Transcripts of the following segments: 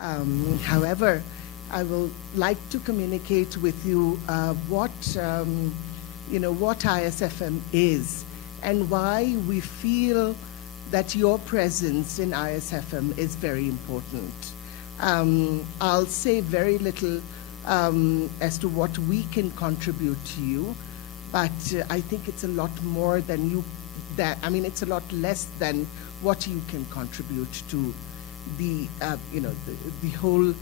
However, I will like to communicate with you what ISFM is and why we feel that your presence in ISFM is very important. I'll say very little as to what we can contribute to you, but I think it's a lot more than it's a lot less than what you can contribute to the whole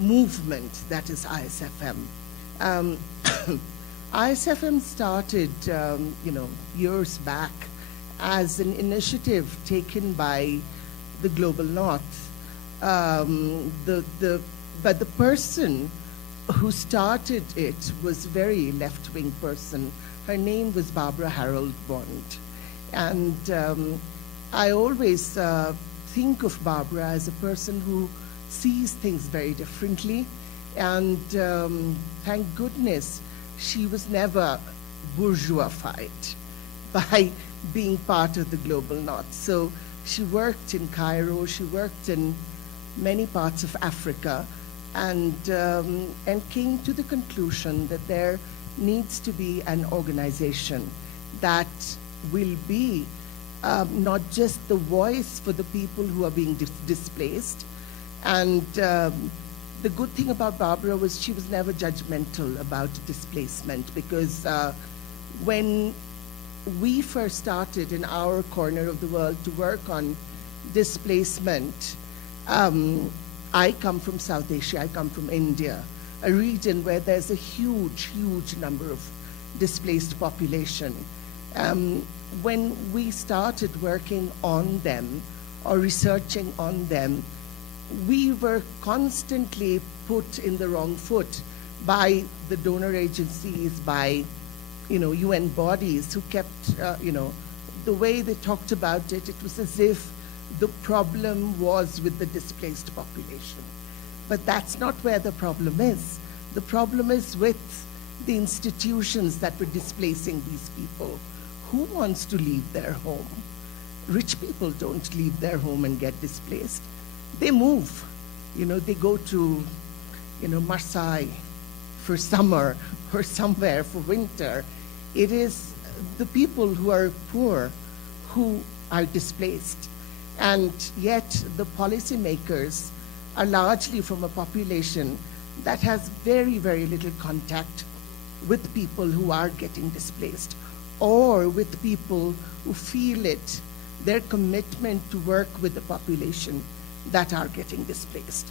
movement that is ISFM. ISFM started, years back as an initiative taken by the Global North. But the person who started it was a very left-wing person. Her name was Barbara Harold Bond. And I always think of Barbara as a person who sees things very differently. And thank goodness she was never bourgeoisified by being part of the Global North. So she worked in Cairo, she worked in many parts of Africa, and came to the conclusion that there needs to be an organization that will be not just the voice for the people who are being displaced. And the good thing about Barbara was she was never judgmental about displacement, because when we first started in our corner of the world to work on displacement, I come from South Asia, I come from India, a region where there's a huge, huge number of displaced population. When we started working on them or researching on them, we were constantly put in the wrong foot by the donor agencies, by UN bodies who kept, the way they talked about it, it was as if the problem was with the displaced population. But that's not where the problem is. The problem is with the institutions that were displacing these people. Who wants to leave their home? Rich people don't leave their home and get displaced. They move. They go to, Marseille for summer or somewhere for winter. It is the people who are poor who are displaced. And yet the policymakers are largely from a population that has very, very little contact with people who are getting displaced, or with people who feel it, their commitment to work with the population that are getting displaced.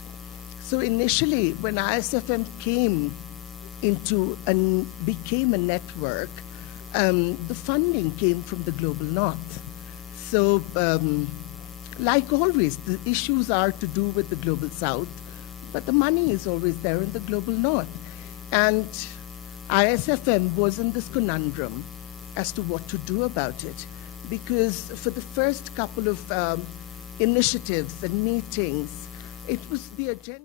So initially, when ISFM came into and became a network, the funding came from the Global North. So like always, the issues are to do with the Global South, but the money is always there in the Global North. And ISFM was in this conundrum as to what to do about it, because for the first couple of initiatives and meetings, it was the agenda.